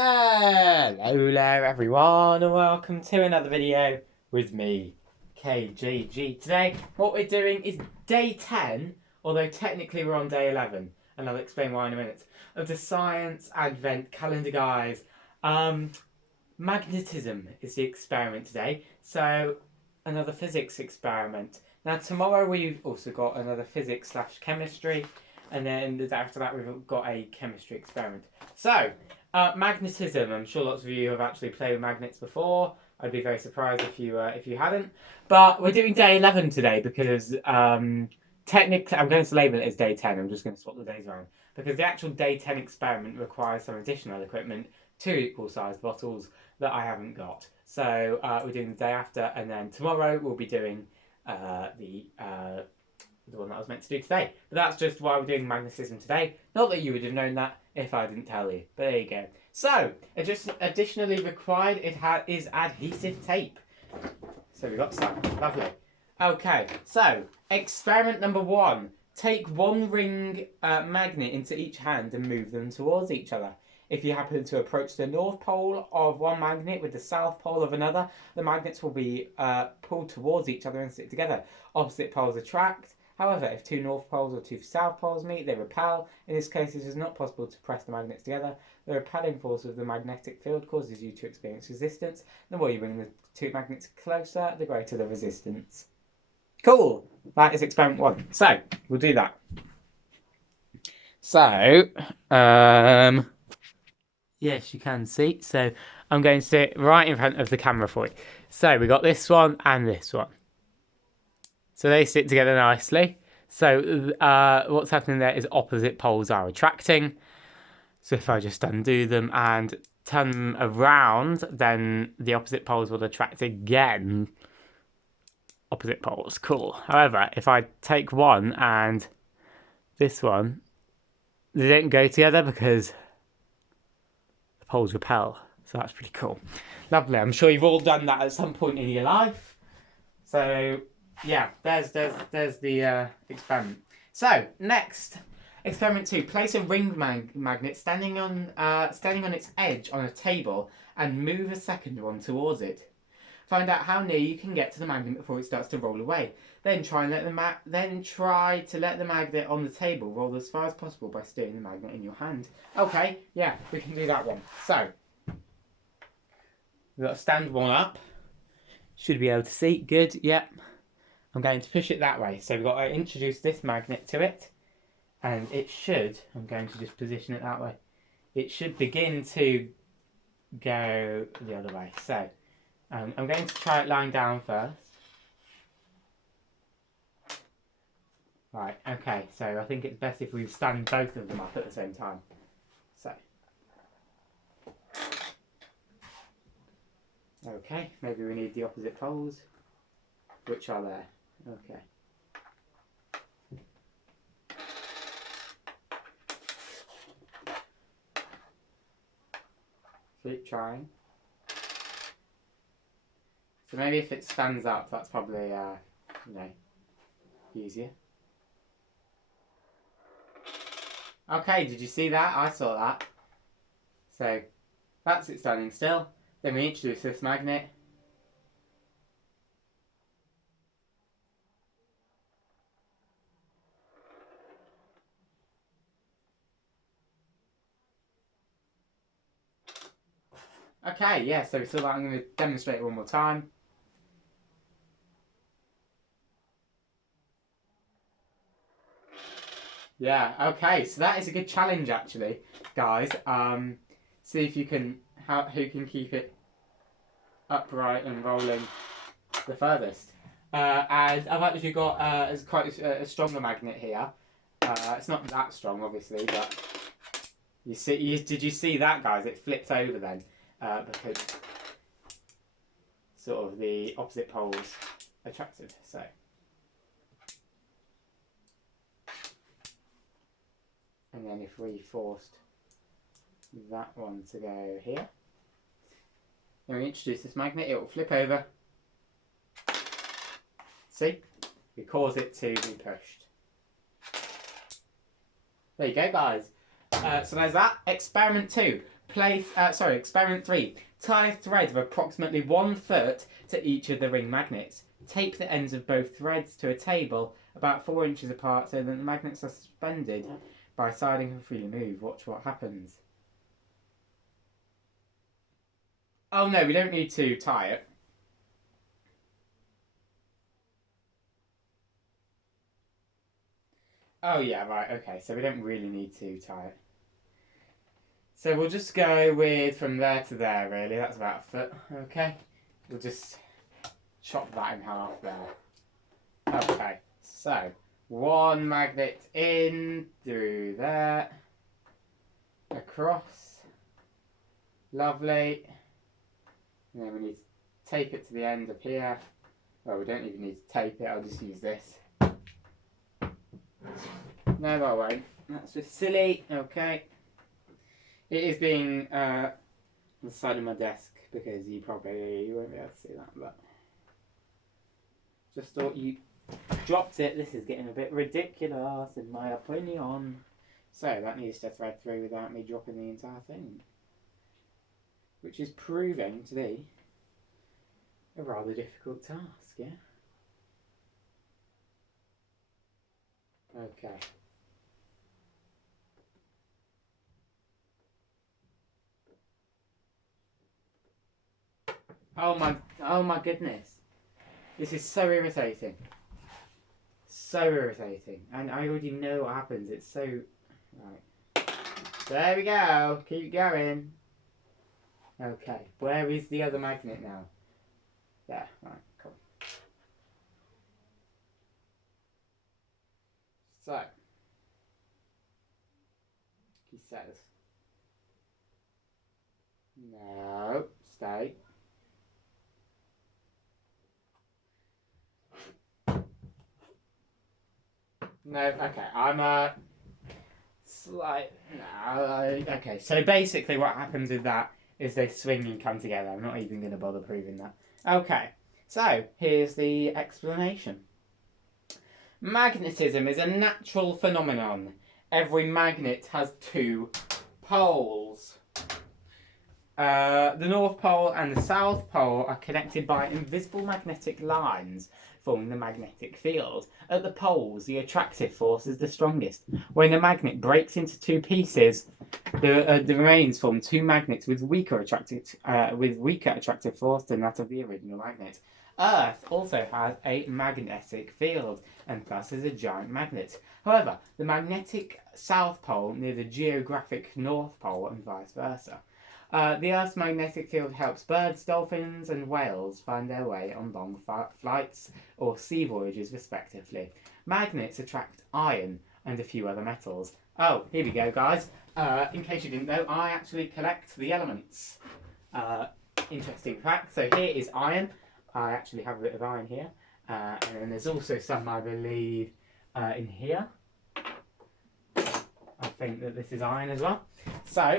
Hello there everyone and welcome to another video with me, KGG. Today what we're doing is day 10, although technically we're on day 11, and I'll explain why in a minute, of the Science Advent Calendar, guys. Magnetism is the experiment today, so another physics experiment. Now tomorrow we've also got another physics/chemistry, and then the day after that we've got a chemistry experiment. So, magnetism. I'm sure lots of you have actually played with magnets before. I'd be very surprised if you hadn't. But we're doing day 11 today because technically I'm going to label it as day 10. I'm just going to swap the days around because the actual day 10 experiment requires some additional equipment, 2 equal sized bottles that I haven't got. So we're doing the day after, and then tomorrow we'll be doing the one that I was meant to do today. But that's just why we're doing magnetism today. Not that you would have known that if I didn't tell you. But there you go. So, just additionally required is adhesive tape. So we got some. Lovely. Okay, so experiment number 1. Take one ring magnet into each hand and move them towards each other. If you happen to approach the north pole of one magnet with the south pole of another, the magnets will be pulled towards each other and stick together. Opposite poles attract. However, if 2 north poles or 2 south poles meet, they repel. In this case, it is not possible to press the magnets together. The repelling force of the magnetic field causes you to experience resistance. The more you bring the 2 magnets closer, the greater the resistance. Cool! That is experiment 1. So, we'll do that. So, yes, you can see. So, I'm going to sit right in front of the camera for you. So, we got this one and this one. So they sit together nicely. So what's happening there is opposite poles are attracting. So if I just undo them and turn them around, then the opposite poles will attract again. Opposite poles, cool. However, if I take one and this one, they don't go together because the poles repel. So that's pretty cool. Lovely. I'm sure you've all done that at some point in your life. So yeah, there's the experiment. So next, experiment 2. Place a ring magnet standing on its edge on a table and move a second one towards it. Find out how near you can get to the magnet before it starts to roll away. Then try to let the magnet on the table roll as far as possible by steering the magnet in your hand. Okay, yeah, we can do that one. So we've got to stand one up. Should be able to see. Good. Yep. I'm going to push it that way. So we've got to introduce this magnet to it. And it should, I'm going to just position it that way. It should begin to go the other way. So I'm going to try it lying down first. Right, okay. So I think it's best if we stand both of them up at the same time. So. Okay, maybe we need the opposite poles. Which are there? Okay. Keep trying. So maybe if it stands up, that's probably, easier. Okay, did you see that? I saw that. So, that's it standing still. Then we introduce this magnet. Okay, yeah, so we saw that. I'm going to demonstrate it one more time. Yeah, okay, so that is a good challenge actually, guys. See if you can, who can keep it upright and rolling the furthest. And I've actually got quite a stronger magnet here. It's not that strong, obviously, but you see, did you see that, guys? It flipped over then. Because sort of the opposite poles attracted. So and then if we forced that one to go here, then we introduce this magnet, it will flip over. See? We cause it to be pushed. There you go, guys. So there's that. Experiment 2. Experiment 3. Tie a thread of approximately 1 foot to each of the ring magnets. Tape the ends of both threads to a table about 4 inches apart so that the magnets are suspended by sliding and freely move. Watch what happens. Oh no, we don't need to tie it. Oh yeah, right, okay, so we don't really need to tie it. So we'll just go with from there to there, really. That's about a foot, okay? We'll just chop that in half there. Okay, so 1 magnet in, through there, across. Lovely. And then we need to tape it to the end of here. Well, we don't even need to tape it, I'll just use this. No, I won't. That's just silly. Okay. It is being on the side of my desk because you won't be able to see that, but just thought you dropped it. This is getting a bit ridiculous in my opinion. So that needs to thread through without me dropping the entire thing, which is proving to be a rather difficult task, yeah? Okay. Oh my goodness. This is so irritating. So irritating. And I already know what happens. It's so... Right. There we go. Keep going. Okay. Where is the other magnet now? There. Right. Cool. So. He says. No. Stay. No, okay, I'm okay, so basically what happens with that is they swing and come together. I'm not even going to bother proving that. Okay, so here's the explanation. Magnetism is a natural phenomenon. Every magnet has 2 poles. The North Pole and the South Pole are connected by invisible magnetic lines, forming the magnetic field. At the poles, the attractive force is the strongest. When a magnet breaks into 2 pieces, the remains form 2 magnets with weaker attractive force than that of the original magnet. Earth also has a magnetic field, and thus is a giant magnet. However, the magnetic South Pole near the geographic North Pole and vice versa. The Earth's magnetic field helps birds, dolphins, and whales find their way on long flights or sea voyages, respectively. Magnets attract iron and a few other metals. Oh, here we go, guys. In case you didn't know, I actually collect the elements. Interesting fact. So here is iron. I actually have a bit of iron here. And then there's also some, I believe, in here. I think that this is iron as well. So...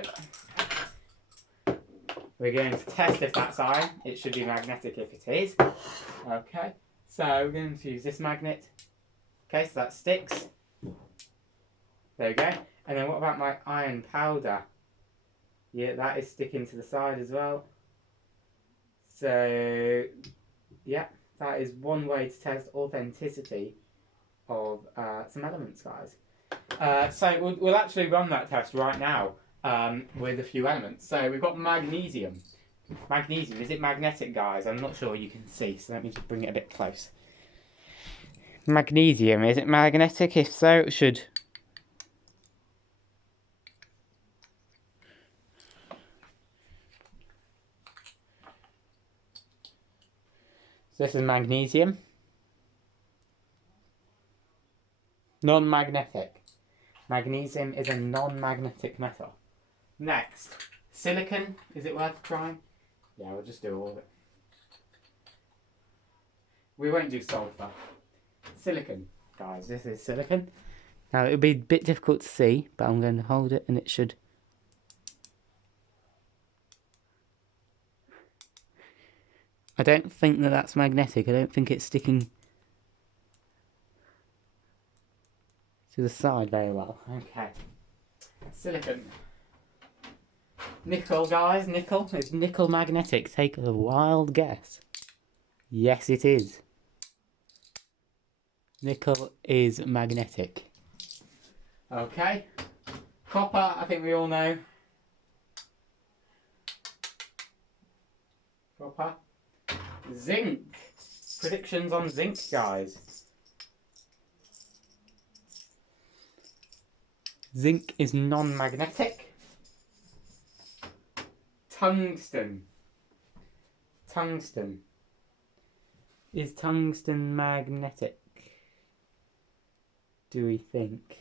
we're going to test if that's iron. It should be magnetic if it is. Okay, so we're going to use this magnet. Okay, so that sticks. There we go. And then what about my iron powder? Yeah, that is sticking to the side as well. So, yeah, that is one way to test authenticity of some elements, guys. So we'll actually run that test right now. With a few elements. So we've got magnesium. Magnesium, is it magnetic, guys? I'm not sure you can see, so let me just bring it a bit close. Magnesium, is it magnetic? If so, it should... So this is magnesium. Non-magnetic. Magnesium is a non-magnetic metal. Next, silicon. Is it worth trying? Yeah, we'll just do all of it. We won't do sulfur. Silicon, guys. This is silicon. Now, it'll be a bit difficult to see, but I'm going to hold it and it should... I don't think that that's magnetic. I don't think it's sticking to the side very well. Okay. Silicon. Nickel, guys, nickel. It's nickel magnetic. Take a wild guess. Yes, it is. Nickel is magnetic. Okay. Copper, I think we all know. Copper. Zinc. Predictions on zinc, guys. Zinc is non-magnetic. Tungsten. Tungsten. Is tungsten magnetic? Do we think?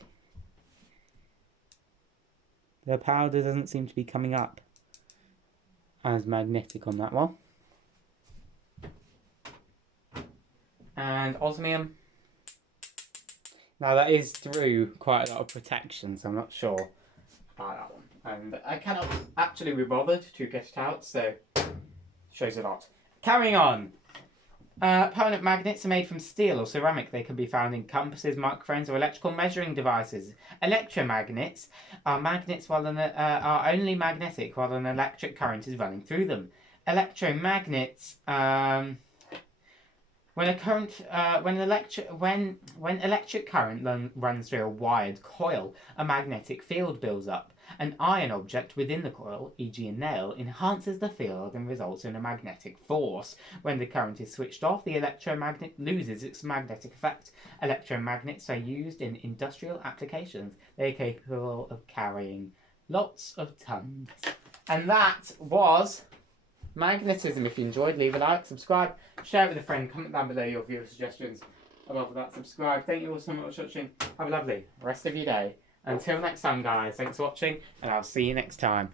The powder doesn't seem to be coming up as magnetic on that one. And osmium. Now that is through quite a lot of protection, so I'm not sure about that one. And I cannot actually be bothered to get it out, so shows a lot. Carrying on. Permanent magnets are made from steel or ceramic. They can be found in compasses, microphones, or electrical measuring devices. Electromagnets are magnets are only magnetic while an electric current is running through them. Electromagnets. When electric current runs through a wired coil, a magnetic field builds up. An iron object within the coil, e.g. a nail, enhances the field and results in a magnetic force. When the current is switched off, the electromagnet loses its magnetic effect. Electromagnets are used in industrial applications. They are capable of carrying lots of tons. And that was magnetism. If you enjoyed, leave a like, subscribe, share it with a friend, comment down below your viewer suggestions. Above that, subscribe. Thank you all so much for watching. Have a lovely rest of your day. Until next time, guys, thanks for watching, and I'll see you next time.